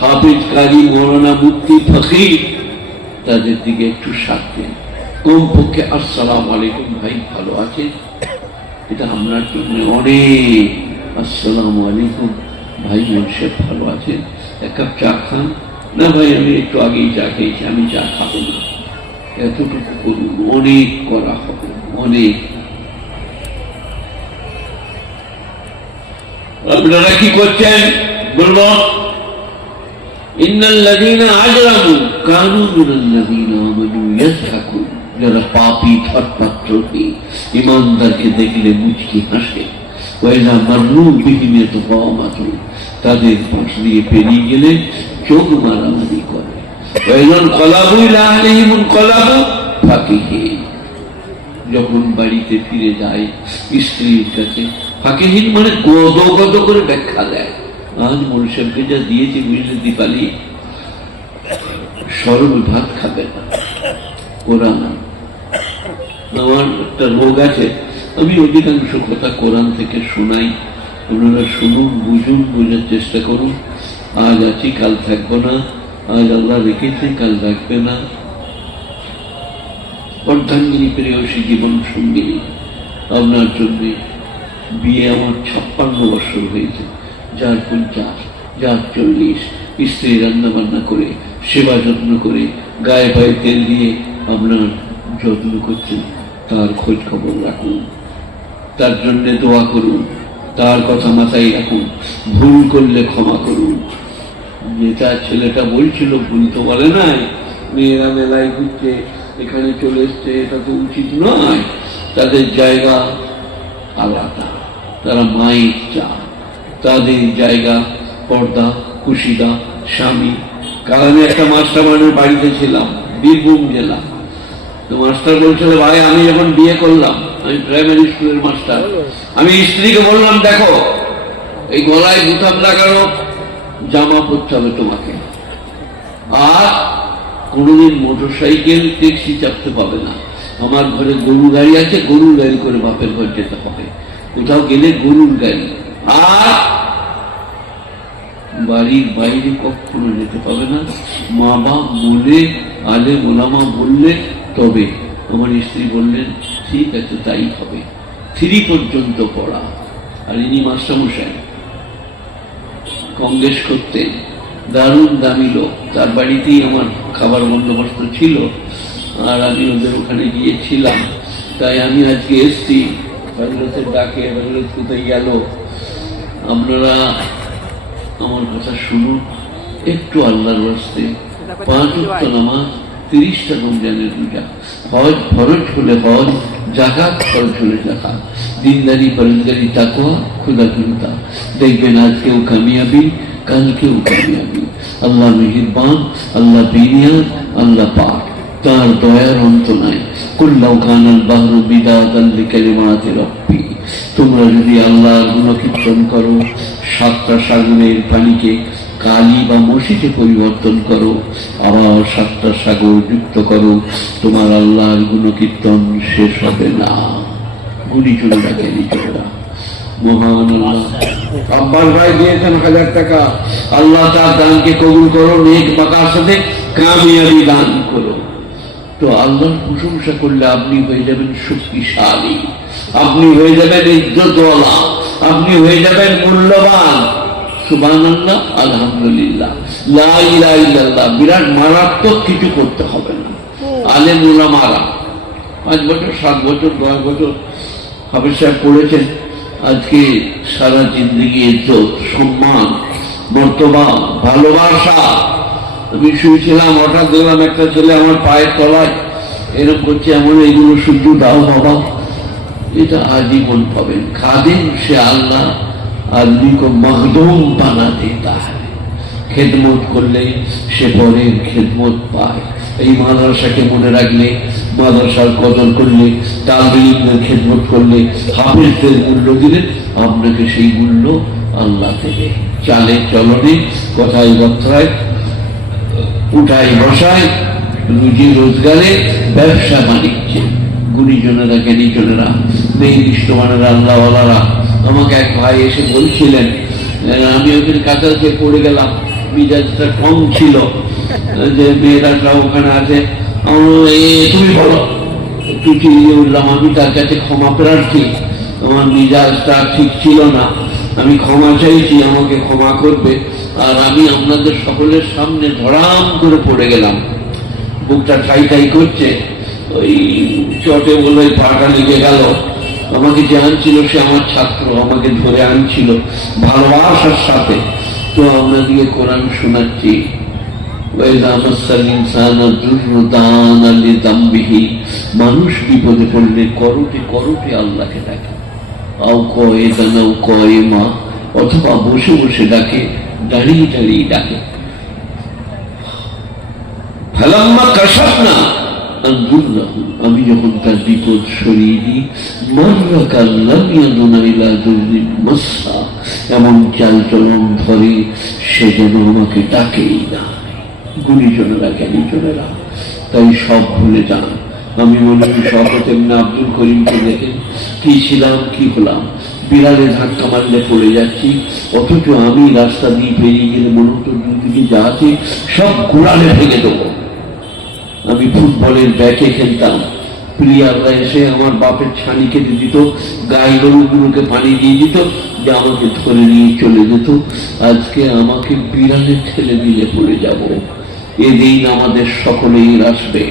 হাফিজ কারি মৌলানা মুক্তি ফকির, তাদের দিকে একটু সাথ দেন। কমপক্ষে আসসালাম আলাইকুম ভাই, ভালো আছে এটা আপনার জন্য অনেক আসসালাম আলাইকুম। ভাই মনসেব ভালো আছে এক কাপ চা খান? না ভাই, আমি একটু আগেই চা খেয়েছি, আমি চা খাব না। এতটুকু করুন, অনেক করা হবে, অনেক। আপনারা কি করছেন? বলব? যারা পাপী ফটপাত্রী ইমানদারকে দেখলে মুচকি হাসে। যখন বাড়িতে ফিরে যায় স্ত্রীর কাছে ফাঁকেহীন মানে গদ গদ করে ব্যাখ্যা দেয়। আজ মনুষ্যকে যা দিয়েছে বুঝলে দীপালি, সরল ভাত খাবে না। কোরআন আমার একটা রোগ আছে। আমি অধিকাংশ কথা কোরআন থেকে শোনাই। আপনারা শুনুন, বুঝুন, বোঝার চেষ্টা করুন। আজ আছি, কাল থাকব না। আজ আল্লাহ রেখেছে, কাল রাখবে না। অর্ধাঙ্গিনী প্রেয়সী জীবন সঙ্গিনী, আপনার জন্য বিয়ে আমার ছাপ্পান্ন বছর হয়েছে। যার পঞ্চাশ যার চল্লিশ স্ত্রী রান্না বান্না করে, সেবা যত্ন করে, গায়ে পায়ে তেল দিয়ে আপনার যত্ন করছেন তার খোঁজ খবর রাখুন। তার জন্য দোয়া করুন, তার কথা মাথায় রাখুন, ভুল করলে ক্ষমা করুন। যেটা ছেলেটা বলছিল, ভুল তো বলে নাই, মেয়েরা মেলায় ঘুরছে এখানে চলে এসছে, এটা তো উচিত নয়। তাদের জায়গা আলাদা, তারা মায়ের চা তাদের জায়গা, পর্দা, কুশিদা, স্বামী। কারণ আমি একটা মাস্টার মানের বাড়িতে ছিলাম, বীরভূম জেলা। তো মাস্টার বলছিল, ভাই, আমি যখন বিয়ে করলাম, আমি প্রাইমারি স্কুলের মাস্টার আমি স্ত্রীকে বললাম, দেখো, এই গলায় বুতাম লাগানো জামা পরতে হবে তোমাকে। আর কোনোদিন মোটর সাইকেল ট্যাক্সি চাপতে পাবে না। আমার ঘরে গরু গাড়ি আছে, গরুর গাড়ি করে বাপের ঘর যেতে হবে। কোথাও গেলে গরুর গাড়ি। আর বাড়ির বাইরে কখনো যেতে পাবে না। মা বাপ বলে, আলে মোলামা বললে, তবে। আমার স্ত্রী বললেন, ঠিক আছে, তাই হবে। থ্রি পর্যন্ত পড়া। আর ইনি মাস্টারমশাই। কংগ্রেস করতেন দারুণ দামি লোক। তার বাড়িতেই আমার খাবার বন্দোবস্ত ছিল। আর আমি ওদের ওখানে গিয়েছিলাম। তাই আমি আজকে এসছি। ডাকে কোথায় গেল? আপনারা আমার কথা শুনুন একটু আল্লাহর বাস্তে পাঁচ উক্ত নামাজ তিরিশটা রমজানের পূজা হজ ফরজ হলে হজ জাকাত ফরজ হলে জাকাত দিনদারি পরেজগারি তাকোয়া খুদা চিন্তা দেখবেন আজকেও কামিয়াবি কালকেও কামিয়াবি আল্লাহ মেহেরবান আল্লাহ বিনিয়াদ আল্লাহ পাক তার দয়ার অন্ত নাই কুল্লাউ কানাল বাহরু বিদাতাল লিকালিমাতি রব্বি তোমরা যদি আল্লাহর গুণকীর্তন করো, সাতটা সাগরের পানিকে কালি বা মসিতে পরিবর্তন করো, আবার সাতটা সাগর যুক্ত করো, তোমার আল্লাহর গুণকীর্তন শেষ হবে না। গুলি চলে রাখে নিজেরা। আল্লাহ। আল্লাহ তার দানকে কবুল করো, নেক বাকার সাথে কামিয়াবি দান করো। তো আল্লাহর প্রশংসা করলে আপনি হয়ে যাবেন শক্তিশালী। আপনি হয়ে যাবেন ইজ্জতওয়ালা। আপনি হয়ে যাবেন মূল্যবান। সুবহানাল্লাহ আলহামদুলিল্লাহ। লা বিরাট মারাত্মক কিছু করতে হবে না। আলেম উলামারা পাঁচ বছর সাত বছর দশ বছর হাফিজ সাহেব পড়েছেন। আজকে সারা জিন্দগি ইজ্জত সম্মান মর্তবা ভালোবাসা আমি শুয়েছিলাম হঠাৎ দেখলাম একটা ছেলে আমার পায়ের তলায় এরকম করছে, এমন এইগুলো শুদ্ধ দাও বাবা। এটা আজীবন পাবেন। খাদিম, সে আল্লাহ আদমি কো মখদুম বানা খেদমত করলে সে পরের খেদমত পায়। এই মাদ্রাসাকে মনে রাখলে, মাদ্রাসার কদর করলে তালিমদের খেদমত করলে, হাফিজদের মূল্য দিলে আপনাকে সেই মূল্য আল্লাহ দেবে। চালে, চলনে, কথায় বার্তায় উঠাই বসায় রুজি রোজগারে, ব্যবসা বাণিজ্যে। গুণীজনেরা জ্ঞানীজনেরা নির্দিষ্টমানেরা আল্লাহওয়ালারা। আমাকে এক ভাই এসে বলছিলেন আমি ওদের কাছাকাছি পড়ে গেলাম, মিজাজটা কম ছিল। যে মেয়েরা ওখানে আছে তুমি বলো। চিলিয়ে উঠলাম, আমি তার কাছে ক্ষমা প্রার্থী। আমার মিজাজটা ঠিক ছিল না। আমি ক্ষমা চাইছি, আমাকে ক্ষমা করবে। আর আমি আপনাদের সকলের সামনে ধরাম করে পড়ে গেলাম। বুকটা ঠাই ঠাই করছে। ওই চটে বলে পাটা লেগে গেল। আমাকে যে আনছিল সে আমার ছাত্র, আমাকে ধরে আনছিল ভালোবাসার সাথে। তো আমরা দিয়ে কোরআন শোনাচ্ছি। মানুষ বিপদে পড়লে করোটে করোটে আল্লাহকে ডাকে। অথবা বসে বসে ডাকে। দাঁড়িয়ে দাঁড়িয়ে ডাকে। ফালাম্মা কাশাফনা আনজুল্লাহু আমি যখন তার বিপদ সরিয়ে দিই ধরে সে যেন আমাকে ডাকেই না। গুণীজনেরা জ্ঞানীজনেরা, তাই সব ভুলে যান। আমি মনে হয় শপথ এমনি আব্দুল করিমকে দেখে, কি ছিলাম, কি হলাম? বিড়ালে ধাক্কা মারলে পড়ে যাচ্ছি। অথচ আমি রাস্তা দিয়ে বেরিয়ে গেলে মনে হতো দুদিকে যা আছে সব গোড়ালে ভেঙে দেবো। আমি ফুটবলের ব্যাটে খেলতাম। প্লেয়াররা এসে আমার বাপের ছানি কেটে দিত গাই গরুগুলোকে পানি দিয়ে দিত, যে আমাকে ধরে নিয়ে চলে যেত। আজকে আমাকে বিড়ালে ঠেলে দিলে পড়ে যাব। এদিন আমাদের সকলেই আসবে।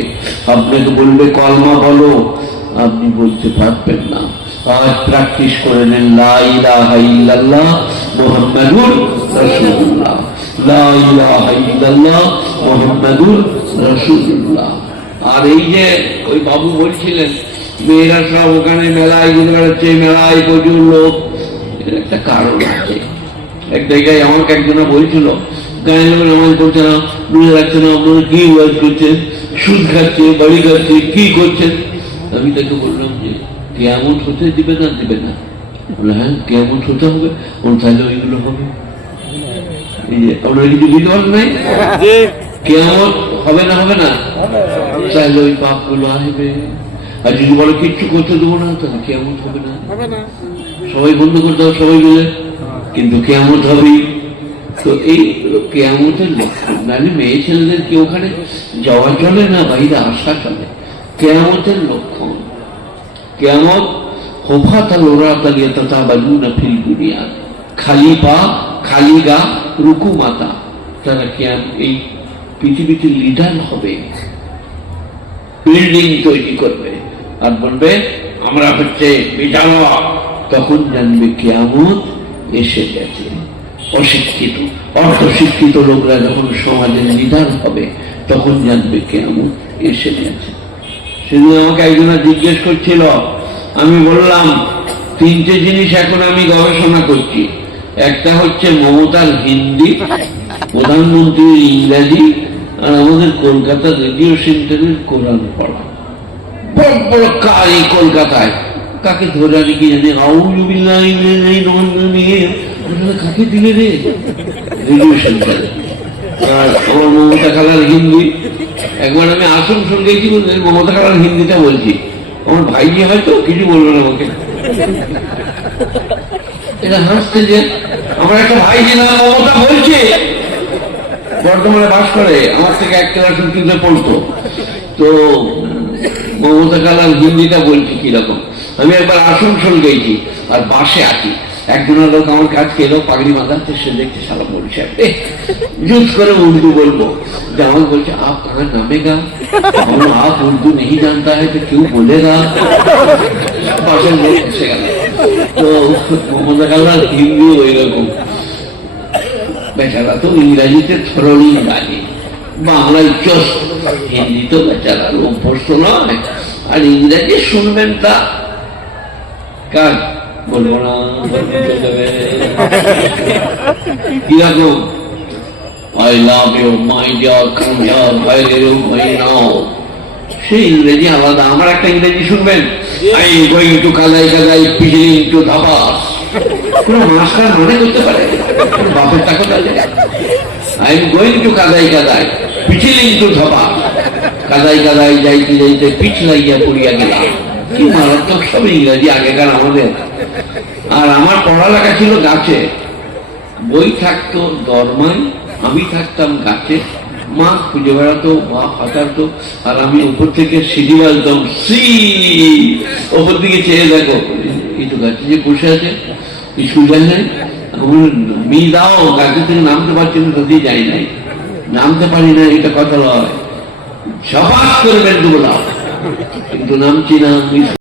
আপনাকে বলবে, কলমা বলো। আপনি বলতে পারবেন না। আজ প্র্যাকটিস করে নেন আর এই যে ওই বাবু বলছিলেন, মেয়েরা সব ওখানে মেলায় ঘুরে বেড়াচ্ছে মেলায় প্রচুর লোক। একটা কারণ আছে। এক জায়গায় আমাকে একজনা বলছিল, গায়ে লোক পড়ছে না, বুঝে রাখছে না কি সুদ খাচ্ছে, বাড়ি খাচ্ছে, কি করছেন আমি তাকে বললাম যে কেমন হতে দিবে না দিবে না। বলে হ্যাঁ কেমন হতে হবে। ওর তাহলে ওইগুলো হবে। আপনারা কিছু বিদ্বাস নাই কেমন হবে না হবে না? চাইলে ওই পাপ আসবে। আর যদি বলো কিচ্ছু করতে দেবো না তাহলে কেমন হবে না। সবাই বন্ধ করতে হবে সবাই মিলে। কিন্তু কেমন হবে তো এই কেয়ামতের লক্ষণ মেয়ে ছেলেদের কি ওখানে যাওয়া চলে না বাইরে আসা চলে? কেয়ামতের লক্ষণ। কেয়ামত ফিল খালি পা খালি গা রুকু মাতা তারা এই পৃথিবীতে লিডার হবে। বিল্ডিং তৈরি করবে। আর বলবে, আমরা হচ্ছে তখন জানবে কেয়ামত এসে গেছে। অশিক্ষিত। অর্থ শিক্ষিত লোকরা যখন সমাজের নিদান হবে, তখন জানবে কেয়ামত এসে গেছে। সেদিন আমাকে একজনা জিজ্ঞেস করছিল, আমি বললাম, তিনটে জিনিস এখন আমি গবেষণা করছি। একটা হচ্ছে মমতার হিন্দি, প্রধানমন্ত্রীর ইংরাজি, আর আমাদের কলকাতা রেডিও সেন্টারের কোরআন পড়া। বড় বড় কার এই কলকাতায়। কাকে ধরে আনি কি জানি? আউজুবিল্লাহি রাজিম কাকে দিলে রে? রেডিও সেন্টারে। মমতা খালার হিন্দি। একবার আমি আসানসোল গেছি মমতা খালার হিন্দিটা বলছি। আমার ভাইজি হয়তো কিছু বলবে না আমাকে। এটা হাসছে যে আমার একটা ভাই যে মমতা বলছে। বর্তমানে বাস করে, আমার থেকে এক ক্লাস উঁচুতে পড়তো। তো মমতা কালার হিন্দিটা বলছি কীরকম। আমি একবার আসানসোল গেছি আর বাসে আছি। একজন লোক আমার কাজ খেলো, পাগড়ি বাঁধা তো সে দেখছে সারা সাহেব করে উর্দু বলব, যে আমার বলছে আপ কাহা নামেগা আপ উর্দু নেই জানতা হয়, তো কেউ বলেগা বাসন লোক এসে গেল। তো মমতা হিন্দি ওই রকম বেচারা তো ইংরাজিতে বাংলায় চস হিন্দি তো নয়, আর ইংরাজি শুনবেন তা। কার বলব না বলতে যাবে। কীরকম I love you my dear come here I love you my now সেই ইংরেজি আলাদা আমার একটা ইংরেজি শুনবেন? আই গোয়িং টু কালাই কালাই পিজলিং টু ধাবাস কোন মাস্টার মনে করতে পারে। বাপের টাকা আই এম গোয়িং টু কাদাই কাদাই পিছিলিং টু ধবা কাদাই কাদাই যাইতে যাইতে পিছ লাইয়া পড়িয়া গেলাম। কি মারাত্মক সব আগেকার আমাদের। আর আমার পড়ালেখা ছিল গাছে। বই থাকতো আমি থাকতাম গাছে। মা খুঁজে বেড়াতো, মা হাঁটাতো, আর আমি উপর থেকে সিঁড়ি বাজতাম সি ওপর দিকে চেয়ে দেখো তো গাছে যে বসে আছে কিছু নাই? মি, দাও, গাছে থেকে নামতে পারছি না, তাতেই যাই নাই। নামতে পারি না, এটা কথা নয়। সবাস করবেন তুমি দাও। কিন্তু নামছি না আমি